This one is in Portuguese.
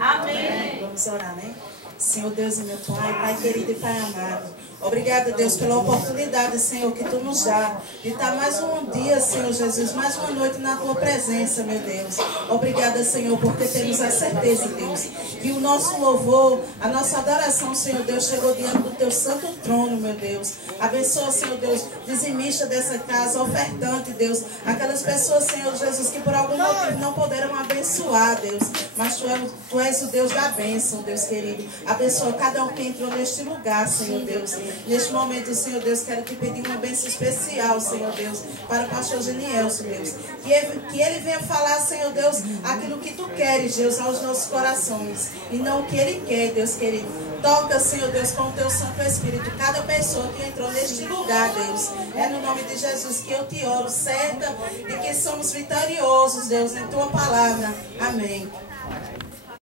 Amém. Vamos orar, né? Senhor Deus e meu Pai, Pai querido e Pai amado. Obrigada, Deus, pela oportunidade, Senhor, que Tu nos dá de estar mais um dia, Senhor Jesus, mais uma noite na Tua presença, meu Deus. Obrigada, Senhor, porque temos a certeza, Deus, que o nosso louvor, a nossa adoração, Senhor Deus, chegou diante do Teu santo trono, meu Deus. Abençoa, Senhor Deus, dizimista dessa casa, ofertante, Deus, aquelas pessoas, Senhor Jesus, que por algum motivo não puderam abençoar, Deus, mas Tu és o Deus da bênção, Deus querido. Abençoa cada um que entrou neste lugar, Senhor Deus. Neste momento, Senhor Deus, quero te pedir uma bênção especial, Senhor Deus, para o pastor Genielson, Deus. Que ele venha falar, Senhor Deus, aquilo que Tu queres, Deus, aos nossos corações. E não o que ele quer, Deus querido. Toca, Senhor Deus, com o Teu Santo Espírito, cada pessoa que entrou neste lugar, Deus. É no nome de Jesus que eu te oro, certa de que somos vitoriosos, Deus, em Tua palavra. Amém.